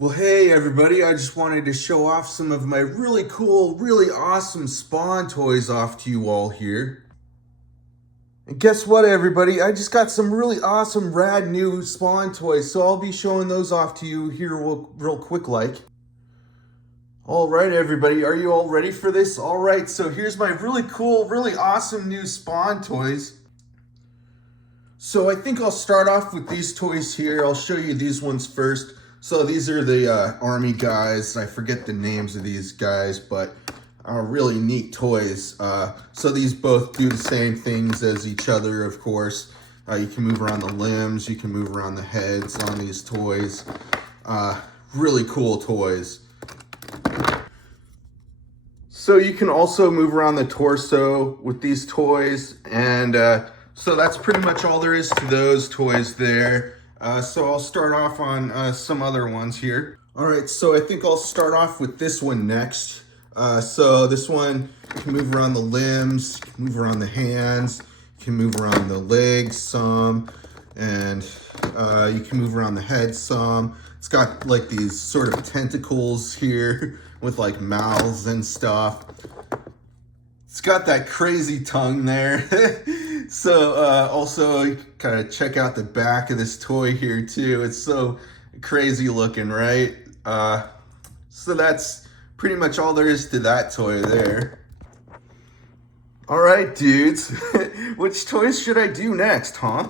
Well, hey everybody, I just wanted to show off some of my really cool, really awesome Spawn toys off to you all here. And guess what everybody, I just got some really awesome, rad new Spawn toys, so I'll be showing those off to you here real quick like. Alright everybody, are you all ready for this? Alright, so here's my really cool, really awesome new Spawn toys. So I think I'll start off with these toys here. I'll show you these ones first. So these are the army guys. I forget the names of these guys, but really neat toys. So these both do the same things as each other, of course. You can move around the limbs, you can move around the heads on these toys. Really cool toys. So you can also move around the torso with these toys, and so that's pretty much all there is to those toys there. So I'll start off on some other ones here. All right, so I think I'll start off with this one next. So this one, you can move around the limbs, you can move around the hands, you can move around the legs some, and you can move around the head some. It's got like these sort of tentacles here with like mouths and stuff. It's got that crazy tongue there. So also you kind of check out the back of this toy here too. It's so crazy looking, right? So that's pretty much all there is to that toy there. All right, dudes, which toys should I do next, huh?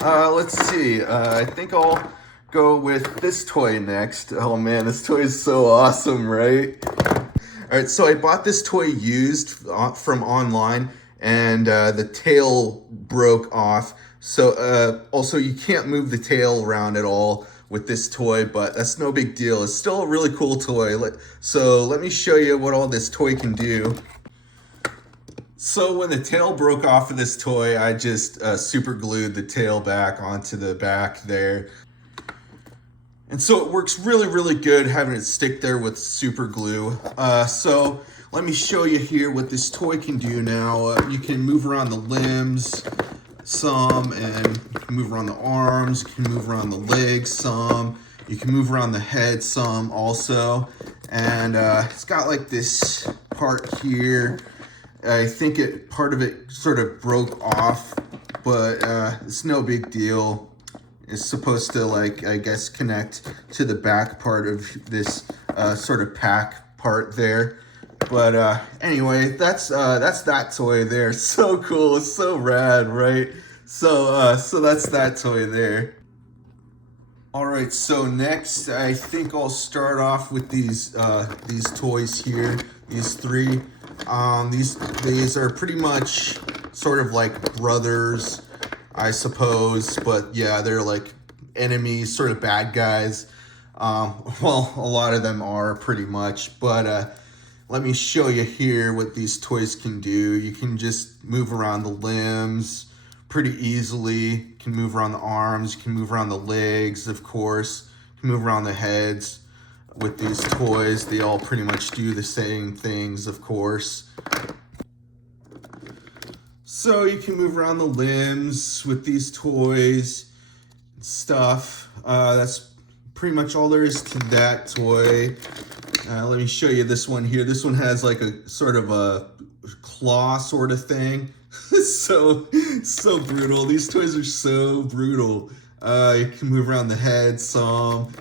Let's see, I think I'll go with this toy next. Oh man, this toy is so awesome, right? All right, so I bought this toy used from online, and the tail broke off. So also you can't move the tail around at all with this toy, but that's no big deal. It's still a really cool toy. So let me show you what all this toy can do. So when the tail broke off of this toy, I just super glued the tail back onto the back there. And so it works really, really good having it stick there with super glue. So let me show you here what this toy can do now. You can move around the limbs some, and you can move around the arms, you can move around the legs some, you can move around the head some also. And it's got like this part here. I think part of it sort of broke off, but it's no big deal. It's supposed to, like, I guess, connect to the back part of this sort of pack part there. But anyway, that's that toy there. So cool, it's so rad, right? So that's that toy there. All right, so next I think I'll start off with these toys here. These three. These are pretty much sort of like brothers, I suppose, but yeah, they're like enemies, sort of bad guys. Well, a lot of them are pretty much, but let me show you here what these toys can do. You can just move around the limbs pretty easily. You can move around the arms, you can move around the legs, of course. You can move around the heads with these toys. They all pretty much do the same things, of course. So you can move around the limbs with these toys and stuff. That's pretty much all there is to that toy. Let me show you this one here. This one has like a sort of a claw sort of thing. so brutal. These toys are so brutal. You can move around the head some.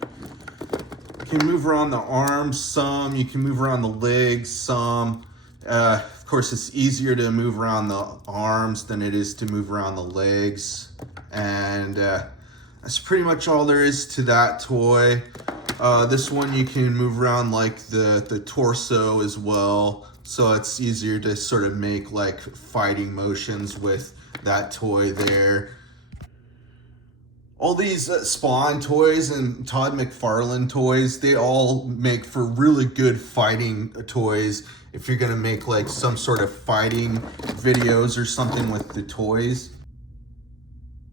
You can move around the arms some. You can move around the legs some. Of course, it's easier to move around the arms than it is to move around the legs. And that's pretty much all there is to that toy. This one you can move around like the torso as well. So it's easier to sort of make like fighting motions with that toy there. All these Spawn toys and Todd McFarlane toys, they all make for really good fighting toys if you're gonna make like some sort of fighting videos or something with the toys.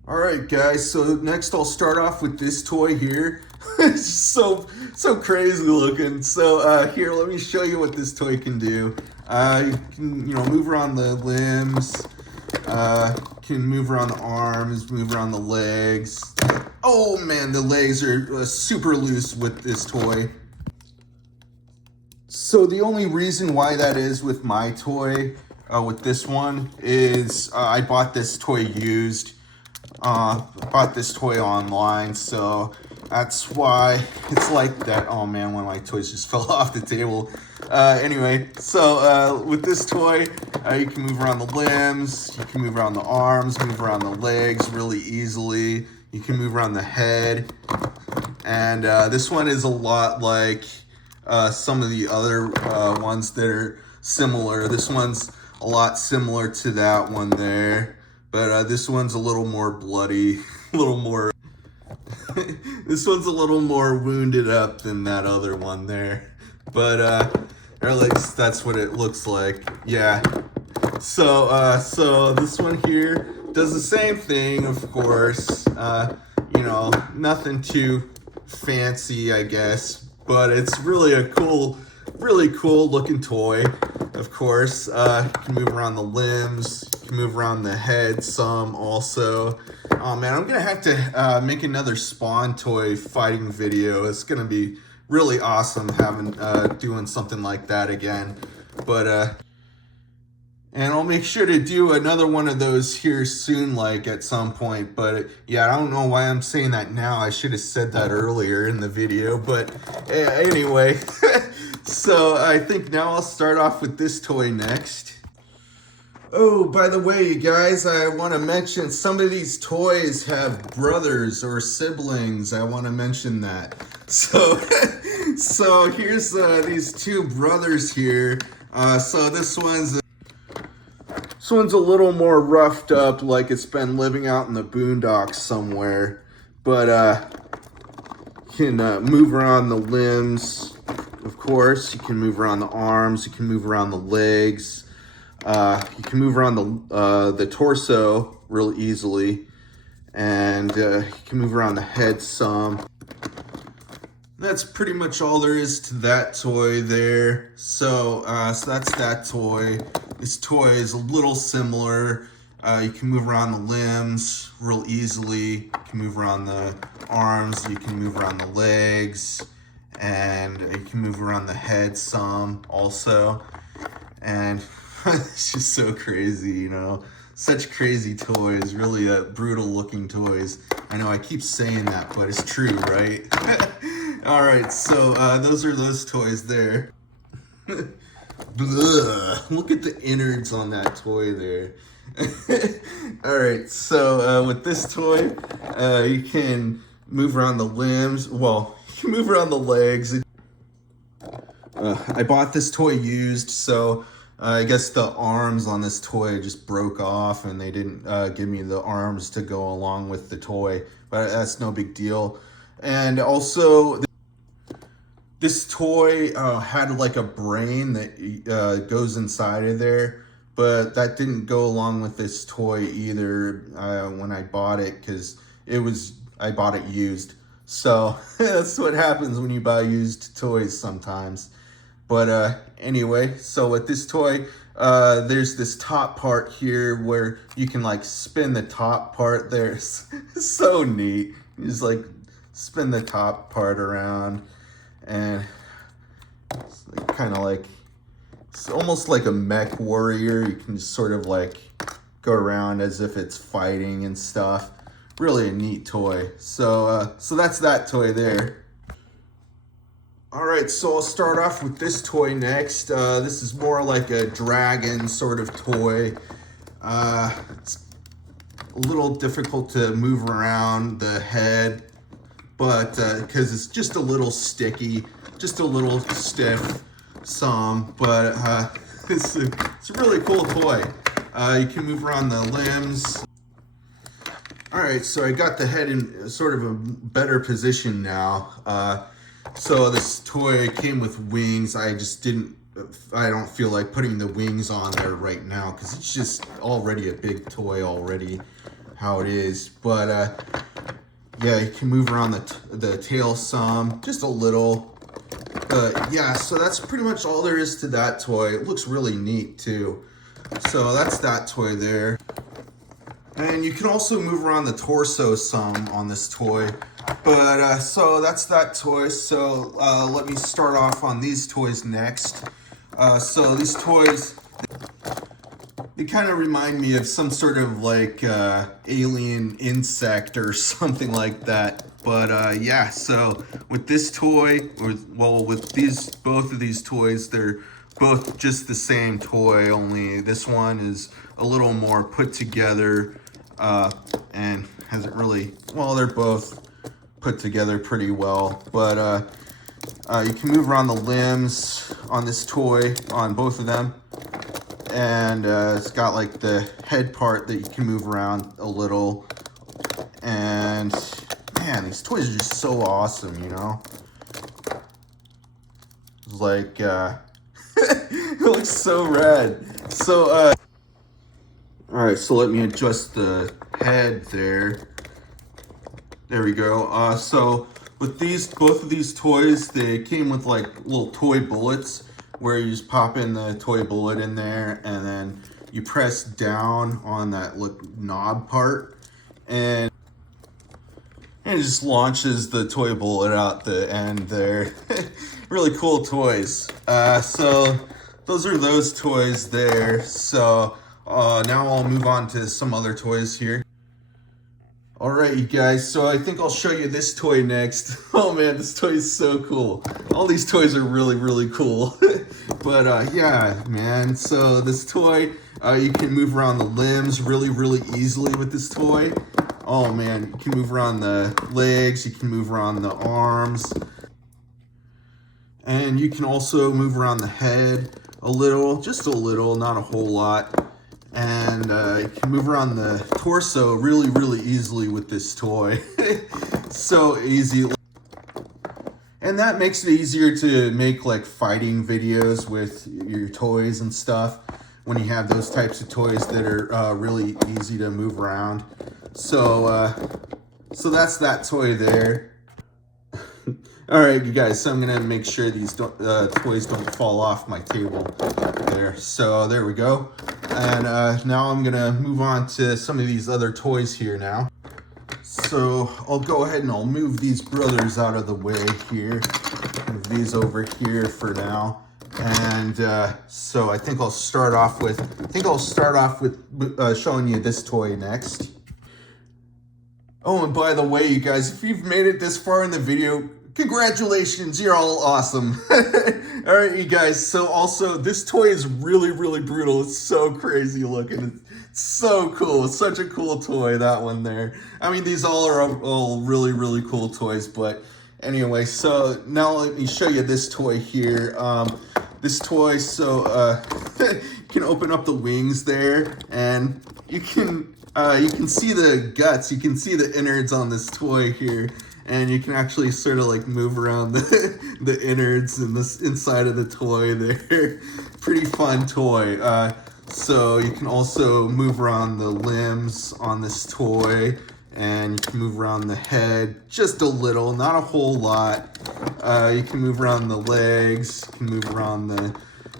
All right, guys, so next I'll start off with this toy here. It's so crazy looking. So here, let me show you what this toy can do. You can, move around the limbs, can move around the arms, move around the legs, Oh man, the legs are super loose with this toy. So the only reason why that is with my toy, with this one, is I bought this toy used. Bought this toy online, so that's why it's like that. Oh man, one of my toys just fell off the table. Anyway, so with this toy, you can move around the limbs, you can move around the arms, move around the legs really easily. You can move around the head. And this one is a lot like some of the other ones that are similar. This one's a lot similar to that one there. But this one's a little more bloody, a little more, this one's a little more wounded up than that other one there. But or at least that's what it looks like. Yeah. So this one here does the same thing, of course. You know, nothing too fancy, I guess, but it's really a really cool looking toy. Of course, you can move around the limbs, you can move around the head some also. Oh man, I'm gonna have to make another Spawn toy fighting video. It's gonna be really awesome having doing something like that again. But and I'll make sure to do another one of those here soon, like at some point. But yeah, I don't know why I'm saying that now. I should have said that earlier in the video. But anyway, so I think now I'll start off with this toy next. Oh, by the way, you guys, I want to mention some of these toys have brothers or siblings. I want to mention that. So, so here's these two brothers here. So this one's a little more roughed up, like it's been living out in the boondocks somewhere. But you can move around the limbs, of course. You can move around the arms. You can move around the legs. You can move around the torso real easily, and you can move around the head some. That's pretty much all there is to that toy there. So, so that's that toy. This toy is a little similar. You can move around the limbs real easily. You can move around the arms. You can move around the legs, and you can move around the head some also. And it's just so crazy, you know. Such crazy toys, really brutal looking toys. I know I keep saying that, but it's true, right? All right, so those are those toys there. Look at the innards on that toy there. All right, so with this toy, you can move around the limbs. Well, you can move around the legs. I bought this toy used, so I guess the arms on this toy just broke off and they didn't give me the arms to go along with the toy, but that's no big deal. And also, this toy had like a brain that goes inside of there, but that didn't go along with this toy either when I bought it, because I bought it used. So that's what happens when you buy used toys sometimes. But anyway, so with this toy, there's this top part here where you can like spin the top part there. It's so neat. You just like spin the top part around, and it's kind of like, it's almost like a mech warrior. You can just sort of like go around as if it's fighting and stuff. Really a neat toy. So so that's that toy there. All right, so I'll start off with this toy next. This is more like a dragon sort of toy. It's a little difficult to move around the head, but because it's just a little sticky, just a little stiff some, but it's a really cool toy. You can move around the limbs. All right, so I got the head in sort of a better position now. So this toy came with wings. I don't feel like putting the wings on there right now because it's just already a big toy already, how it is. But yeah, you can move around the tail some, just a little. But yeah, so that's pretty much all there is to that toy. It looks really neat too. So that's that toy there. And you can also move around the torso some on this toy. But so that's that toy. So let me start off on these toys next. So these toys, they kind of remind me of some sort of like alien insect or something like that. But yeah, so with this toy, with these, both of these toys, they're both just the same toy, only this one is a little more put together and hasn't really, well, they're both put together pretty well. But you can move around the limbs on this toy, on both of them. And it's got like the head part that you can move around a little. And man, these toys are just so awesome, you know? It's like, it looks so rad. So, all right, so let me adjust the head there. There we go. So with these, both of these toys, they came with like little toy bullets, where you just pop in the toy bullet in there and then you press down on that knob part and it just launches the toy bullet out the end there. Really cool toys. So those are those toys there. So now I'll move on to some other toys here. All right, you guys, so I think I'll show you this toy next. Oh man, this toy is so cool. All these toys are really, really cool. But yeah, man, so this toy, you can move around the limbs really, really easily with this toy. Oh man, you can move around the legs, you can move around the arms. And you can also move around the head a little, just a little, not a whole lot. And you can move around the torso really, really easily with this toy. So easy. And that makes it easier to make like fighting videos with your toys and stuff when you have those types of toys that are really easy to move around. So, so that's that toy there. All right, you guys, so I'm gonna make sure these toys don't fall off my table there. So there we go. And now I'm gonna move on to some of these other toys here now. So I'll go ahead and I'll move these brothers out of the way here. Move these over here for now. And so I think I'll start off with, showing you this toy next. Oh, and by the way, you guys, if you've made it this far in the video, congratulations, you're all awesome. All right, you guys, so also this toy is really, really brutal. It's so crazy looking. It's so cool. It's such a cool toy, that one there. I mean, these all are all really, really cool toys, but anyway, so now let me show you this toy here. This toy, so you can open up the wings there, and you can see the guts, you can see the innards on this toy here. And you can actually sort of like move around the innards and this inside of the toy there. Pretty fun toy. So you can also move around the limbs on this toy, and you can move around the head just a little, not a whole lot. You can move around the legs, you can move around the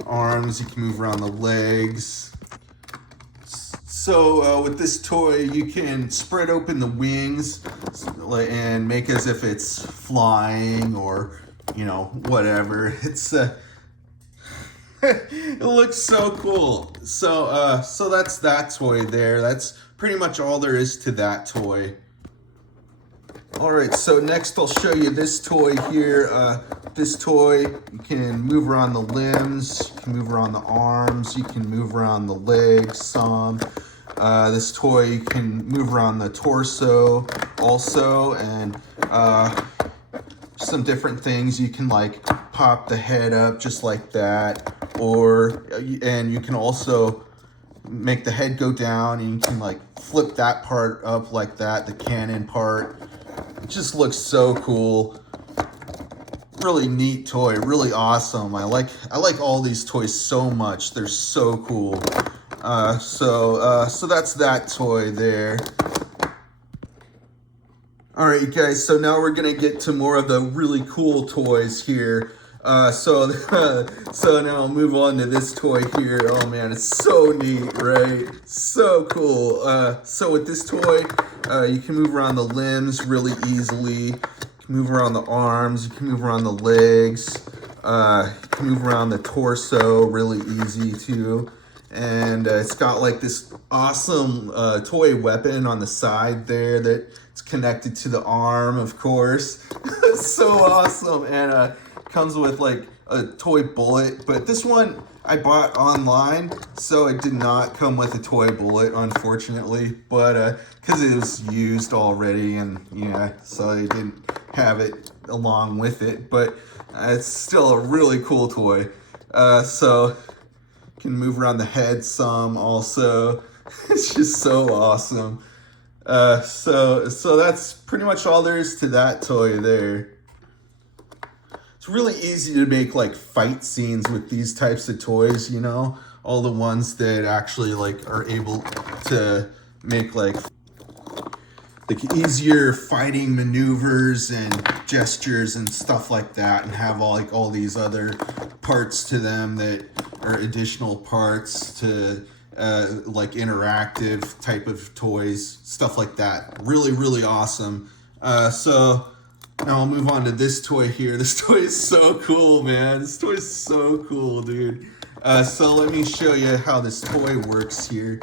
arms, you can move around the legs. So with this toy, you can spread open the wings and make as if it's flying or, you know, whatever. It's it looks so cool. So so that's that toy there. That's pretty much all there is to that toy. All right, so next I'll show you this toy here. This toy, you can move around the limbs, you can move around the arms, you can move around the legs some. This toy, you can move around the torso also, and some different things. You can like pop the head up just like that, and you can also make the head go down, and you can like flip that part up like that, the cannon part. It just looks so cool. Really neat toy, really awesome. I like all these toys so much. They're so cool. So that's that toy there. All right, you guys, so now we're gonna get to more of the really cool toys here. So so now I'll move on to this toy here. Oh man, it's so neat, right? So cool. So with this toy, you can move around the limbs really easily. You can move around the arms. You can move around the legs. You can move around the torso really easy too. And it's got like this awesome toy weapon on the side there that's connected to the arm, of course. It's so awesome. And comes with like a toy bullet, but this one I bought online, so it did not come with a toy bullet, unfortunately, but because it was used already, and yeah, so I didn't have it along with it, but it's still a really cool toy. So you can move around the head some also. It's just so awesome. So that's pretty much all there is to that toy there. It's really easy to make like fight scenes with these types of toys, you know, all the ones that actually like are able to make like easier fighting maneuvers and gestures and stuff like that, and have all these other parts to them that are additional parts to like interactive type of toys, stuff like that. Really, really awesome. So now I'll move on to this toy here. This toy is so cool, man. This toy is so cool, dude. So let me show you how this toy works here.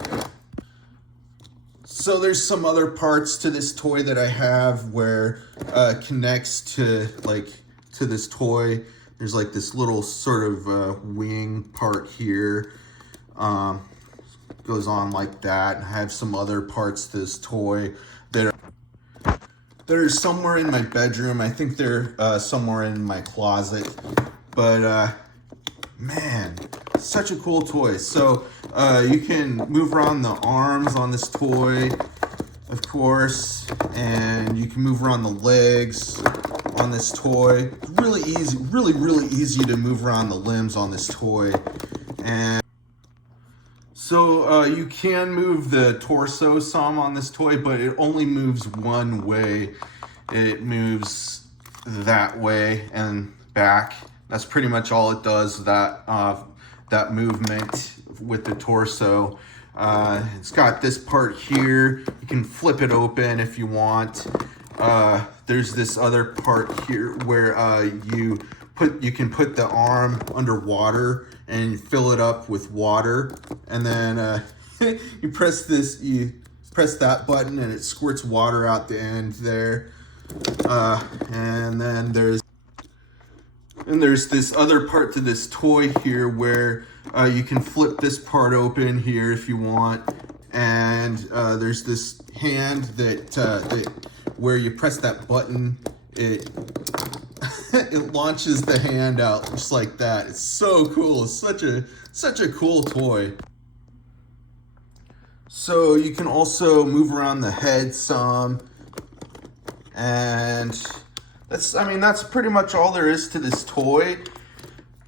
So there's some other parts to this toy that I have where connects to this toy. There's like this little sort of wing part here. Goes on like that. I have some other parts to this toy that are somewhere in my bedroom. I think they're somewhere in my closet. But man, such a cool toy. So you can move around the arms on this toy, of course, and you can move around the legs on this toy. It's really easy, really easy to move around the limbs on this toy. And so you can move the torso some on this toy, but it only moves one way. It moves that way and back. That's pretty much all it does, that movement with the torso. It's got this part here. You can flip it open if you want. There's this other part here where you can put the arm underwater and fill it up with water, and then you press that button and it squirts water out the end there. And then there's this other part to this toy here where you can flip this part open here if you want, and there's this hand that where you press that button, it it launches the hand out just like that. It's so cool. It's such a cool toy. So you can also move around the head some, and that's pretty much all there is to this toy.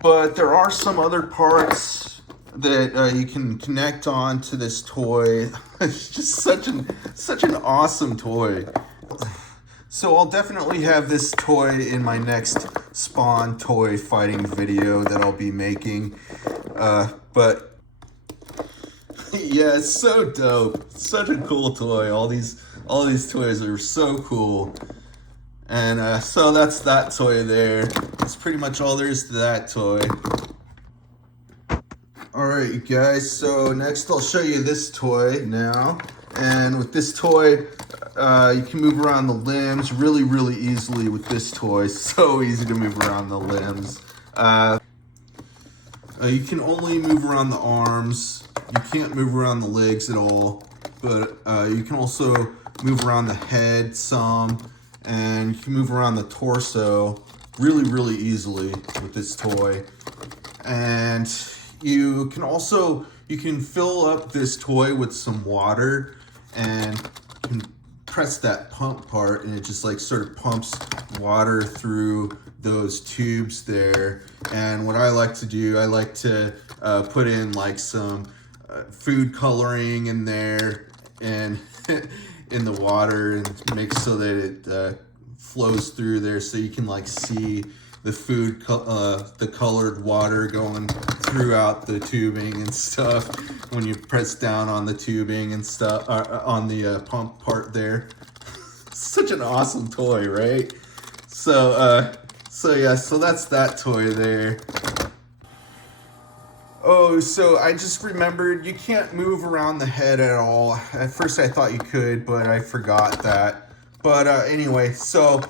But there are some other parts that you can connect on to this toy. It's just such an awesome toy. So I'll definitely have this toy in my next Spawn toy fighting video that I'll be making. But yeah, it's so dope. Such a cool toy. All these toys are so cool. And so that's that toy there. That's pretty much all there is to that toy. Alright, you guys, so next I'll show you this toy now. And with this toy, you can move around the limbs really easily with this toy. So easy to move around the limbs. You can only move around the arms. You can't move around the legs at all. But you can also move around the head some. And you can move around the torso really easily with this toy. And you can fill up this toy with some water, and you can press that pump part, and it just like sort of pumps water through those tubes there. And what I like to do, I like to put in like some food coloring in there and in the water, and make so that it flows through there, so you can like see the food, the colored water going throughout the tubing and stuff when you press down on the tubing and stuff, on the pump part there. Such an awesome toy, right? So yeah, so that's that toy there. Oh, so I just remembered you can't move around the head at all. At first I thought you could, but I forgot that. But anyway, so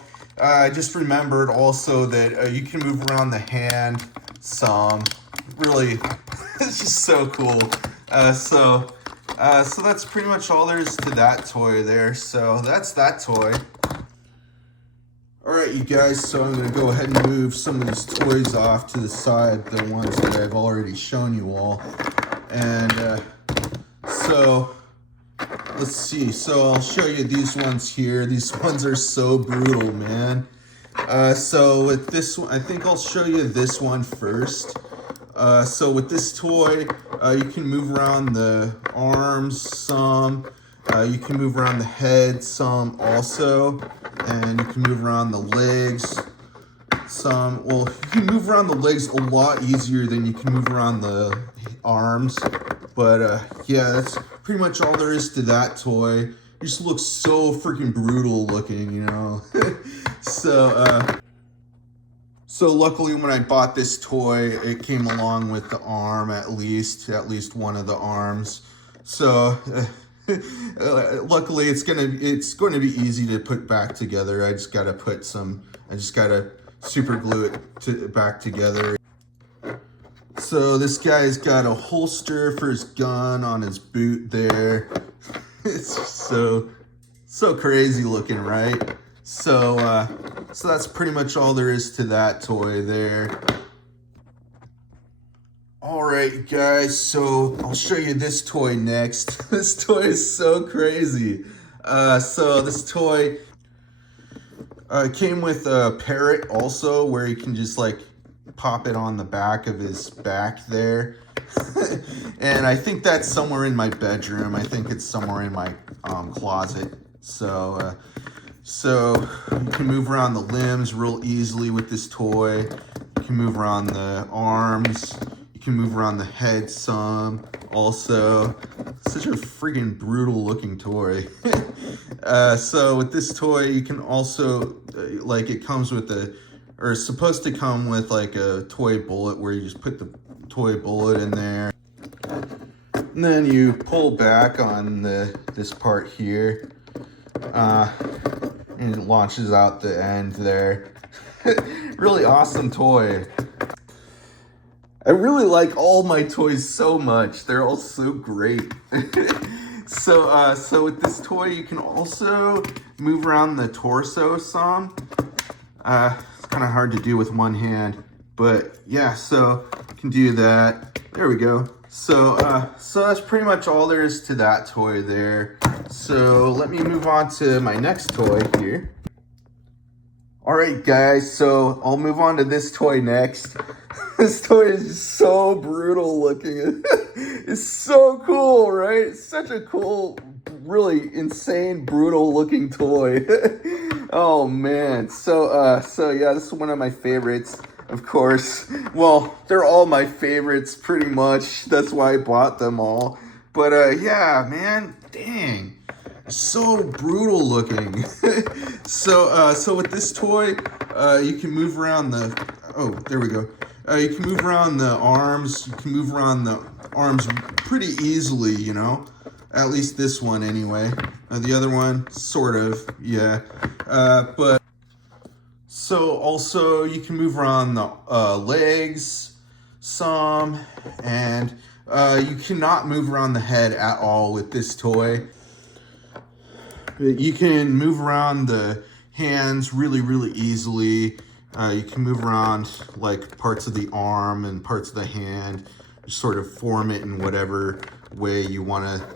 I just remembered also that you can move around the hand some. Really, it's just so cool. So that's pretty much all there is to that toy there. So that's that toy. All right, you guys, so I'm going to go ahead and move some of these toys off to the side, the ones that I've already shown you all. And so let's see. So I'll show you these ones here. These ones are so brutal, man. So with this one, I think I'll show you this one first. So with this toy, you can move around the arms some. You can move around the head some also. And you can move around the legs some. Well, you can move around the legs a lot easier than you can move around the arms. But yeah, that's pretty much all there is to that toy. It just looks so freaking brutal looking, you know. So luckily when I bought this toy, it came along with the arm at least one of the arms. So luckily it's going to be easy to put back together. I just gotta super glue it back together. So this guy's got a holster for his gun on his boot there. It's so crazy looking, right? So that's pretty much all there is to that toy there. All right, guys, so I'll show you this toy next. This toy is so crazy. So this toy came with a parrot also, where you can just like pop it on the back of his back there. And I think that's somewhere in my bedroom. I think it's somewhere in my closet. So you can move around the limbs real easily with this toy. You can move around the arms. You can move around the head some also. Such a freaking brutal looking toy. So with this toy, you can also, like, it comes with or it's supposed to come with like a toy bullet where you just put the toy bullet in there. And then you pull back on this part here. And it launches out the end there. Really awesome toy. I really like all my toys so much. They're all so great. So with this toy, you can also move around the torso some. It's kind of hard to do with one hand, but yeah, so you can do that. There we go. So that's pretty much all there is to that toy there. So let me move on to my next toy here. All right, guys, so I'll move on to this toy next. This toy is just so brutal looking. It's so cool, right? It's such a cool, really insane, brutal looking toy. Oh man, so yeah, this is one of my favorites, of course. Well, they're all my favorites pretty much. That's why I bought them all. But yeah, man, dang. So brutal looking. So with this toy, you can move around there we go. You can move around the arms. You can move around the arms pretty easily, you know. At least this one anyway. The other one, sort of, yeah. But so also you can move around the legs some, and you cannot move around the head at all with this toy. You can move around the hands really, really easily. You can move around like parts of the arm and parts of the hand, just sort of form it in whatever way you want to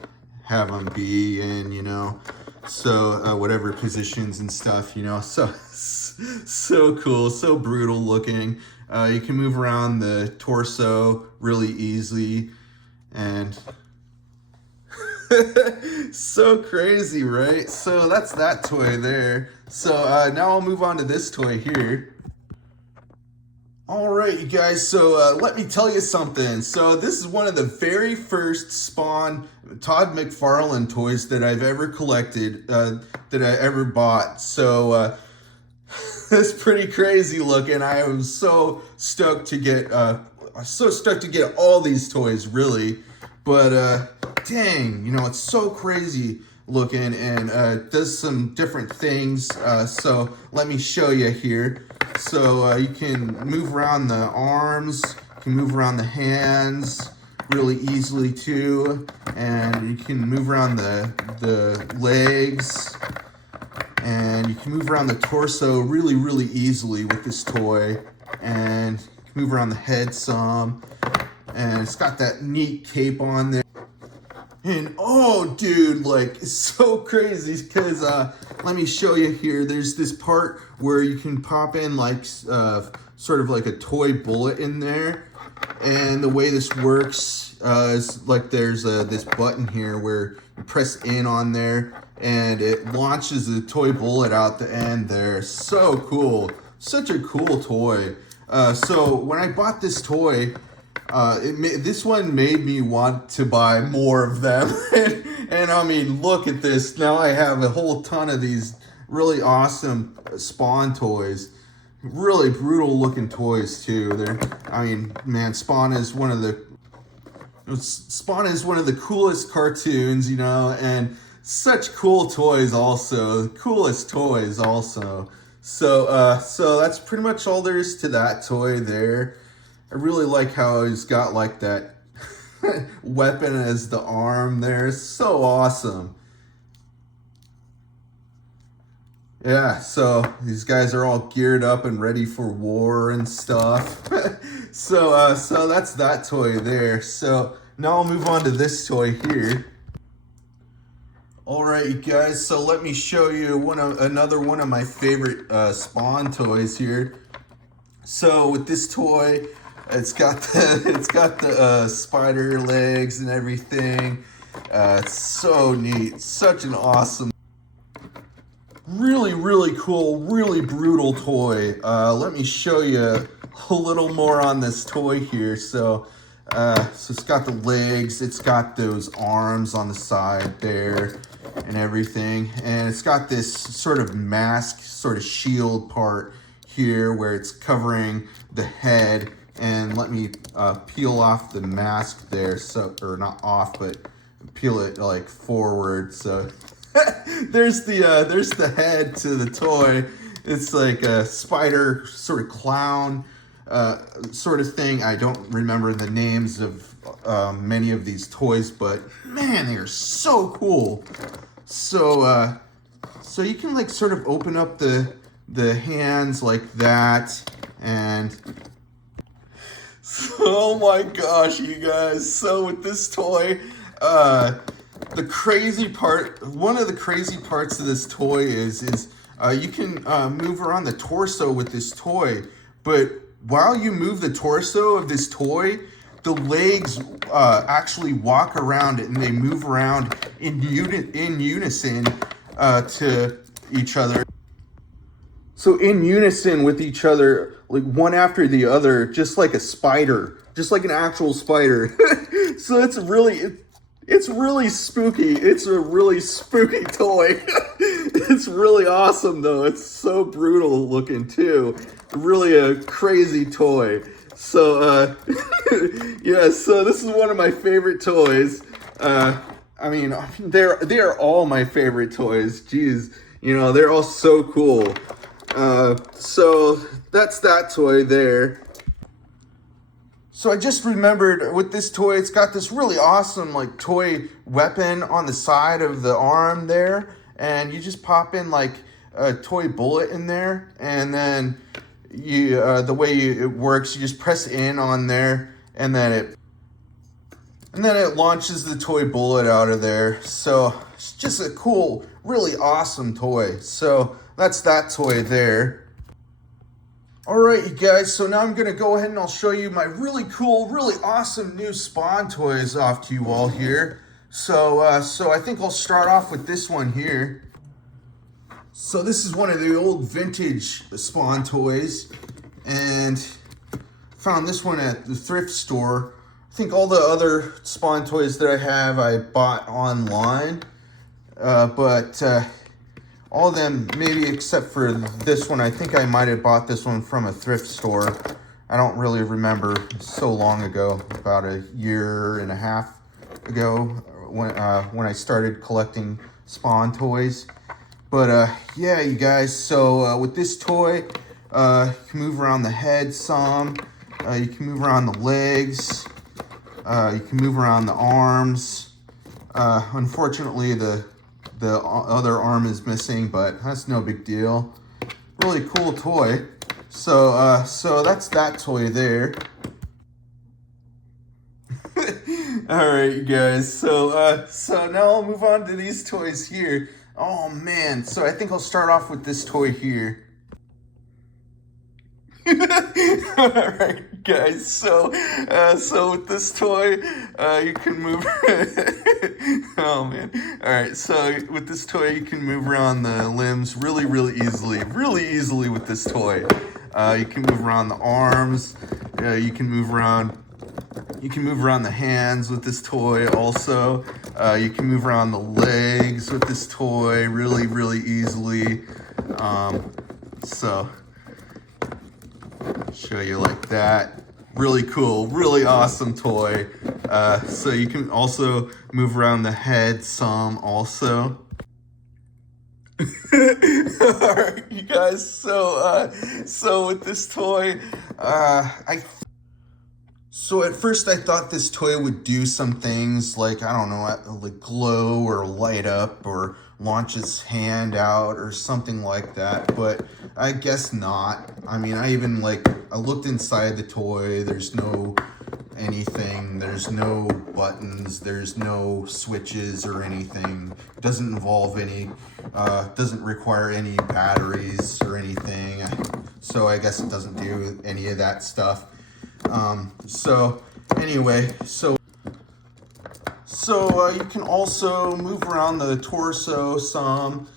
have them be in, you know. So whatever positions and stuff, you know. So cool, so brutal looking. You can move around the torso really easily, and so crazy, right? So that's that toy there. So now I'll move on to this toy here. All right, you guys, so let me tell you something. So this is one of the very first Spawn Todd McFarlane toys that I've ever collected, that I ever bought. So it's pretty crazy looking. I am so stoked to get, all these toys, really. But dang, you know, it's so crazy looking, and does some different things. So let me show you here. So you can move around the arms, you can move around the hands really easily too, and you can move around the legs, and you can move around the torso really easily with this toy, and you can move around the head some, and it's got that neat cape on there. And oh dude, like, it's so crazy because let me show you here. There's this part where you can pop in like sort of like a toy bullet in there, and the way this works is like there's this button here where you press in on there and it launches the toy bullet out the end there. So cool, such a cool toy. So when I bought this toy, this one made me want to buy more of them. and I mean, look at this. Now I have a whole ton of these really awesome Spawn toys. Really brutal looking toys too. I mean, man, Spawn is one of the coolest cartoons, you know, and such cool toys also. The coolest toys also. So so that's pretty much all there is to that toy there. I really like how he's got like that weapon as the arm there. It's so awesome. Yeah, so these guys are all geared up and ready for war and stuff. So that's that toy there. So now I'll move on to this toy here. All right, you guys, so let me show you another one of my favorite Spawn toys here. So with this toy, it's got the spider legs and everything. It's so neat. Such an awesome, really cool, really brutal toy. Let me show you a little more on this toy here. So it's got the legs. It's got those arms on the side there and everything. And it's got this sort of mask, sort of shield part here where it's covering the head. And let me peel off the mask there, so, or not off, but peel it like forward. So there's the head to the toy. It's like a spider sort of clown sort of thing. I don't remember the names of many of these toys, but man, they are so cool. So so you can like sort of open up the hands like that, and oh my gosh, you guys. So with this toy, the crazy part, one of the crazy parts of this toy is you can move around the torso with this toy, but while you move the torso of this toy, the legs actually walk around it, and they move around in unison to each other. So in unison with each other, like one after the other, just like a spider, just like an actual spider. So it's really spooky. It's a really spooky toy. It's really awesome though. It's so brutal looking too. Really a crazy toy. So yeah, so this is one of my favorite toys. I mean, they are all my favorite toys. Jeez, you know, they're all so cool. So that's that toy there. So I just remembered with this toy, it's got this really awesome like toy weapon on the side of the arm there, and you just pop in like a toy bullet in there, and then you the way it works, you just press in on there, and then it launches the toy bullet out of there. So it's just a cool, really awesome toy. So that's that toy there. All right, you guys, so now I'm gonna go ahead and I'll show you my really cool, really awesome new Spawn toys off to you all here. So I think I'll start off with this one here. So this is one of the old vintage Spawn toys, and found this one at the thrift store. I think all the other Spawn toys that I have, I bought online. But all of them, maybe except for this one, I think I might have bought this one from a thrift store. I don't really remember. It's so long ago, about a year and a half ago, when I started collecting Spawn toys. But yeah, you guys, so with this toy, you can move around the head some, you can move around the legs, you can move around the arms. Unfortunately, the other arm is missing, but that's no big deal. Really cool toy. So so that's that toy there. All right, you guys. So now I'll move on to these toys here. Oh man, so I think I'll start off with this toy here. Alright guys, so with this toy, you can move, oh man, alright, so with this toy you can move around the limbs really easily with this toy. You can move around the arms, you can move around the hands with this toy also. You can move around the legs with this toy really easily. So show you like that. Really cool, really awesome toy. So you can also move around the head some also. Alright, you guys, so with this toy, so at first I thought this toy would do some things like, I don't know, like glow or light up or launch its hand out or something like that, but I guess not. I mean, I looked inside the toy, there's no anything, there's no buttons, there's no switches or anything. It doesn't involve any, doesn't require any batteries or anything, so I guess it doesn't do any of that stuff. So anyway, so you can also move around the torso some.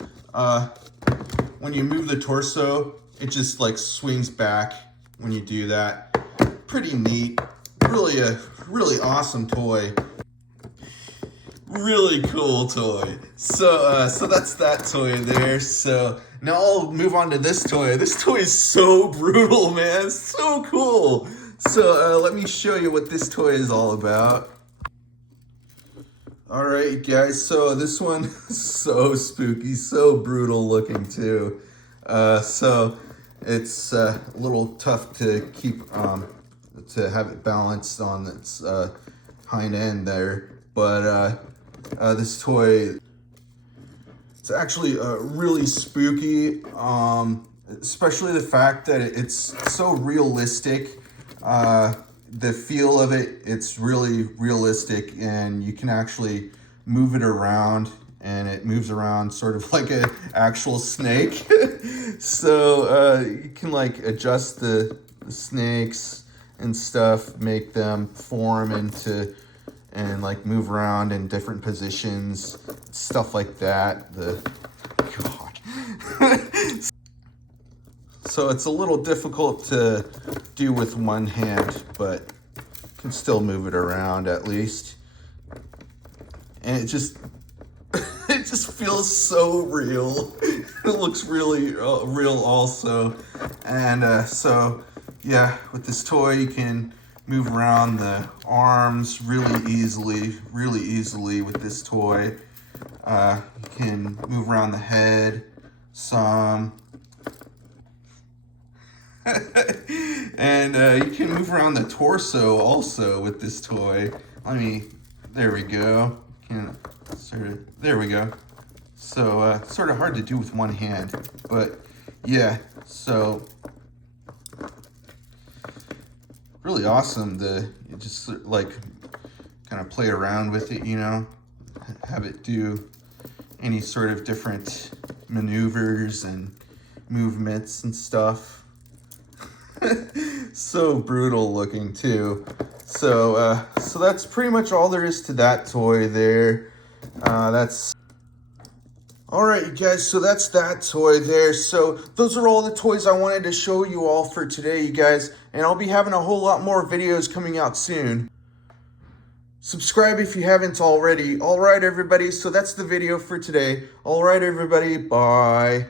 When you move the torso, it just like swings back when you do that. Pretty neat. Really a really awesome toy. Really cool toy. So that's that toy there. So now I'll move on to this toy. This toy is so brutal, man. It's so cool. So let me show you what this toy is all about. All right, guys, so this one is so spooky, so brutal looking too. So it's a little tough to keep, to have it balanced on its hind end there. But this toy, it's actually really spooky, especially the fact that it's so realistic. The feel of it, it's really realistic, and you can actually move it around, and it moves around sort of like an actual snake. So you can like adjust the snakes and stuff, make them form into and like move around in different positions, stuff like that. God. So it's a little difficult to do with one hand, but you can still move it around at least. And it just feels so real. It looks really real also. And so yeah, with this toy you can move around the arms really easily with this toy. You can move around the head some. And you can move around the torso also with this toy. There we go. There we go. So sort of hard to do with one hand, but yeah, so really awesome to just like kind of play around with it, you know, have it do any sort of different maneuvers and movements and stuff. So brutal looking too. So that's pretty much all there is to that toy there. That's All right, you guys, so that's that toy there. So those are all the toys I wanted to show you all for today, you guys. And I'll be having a whole lot more videos coming out soon. Subscribe if you haven't already. All right, everybody, so that's the video for today. All right, everybody, bye.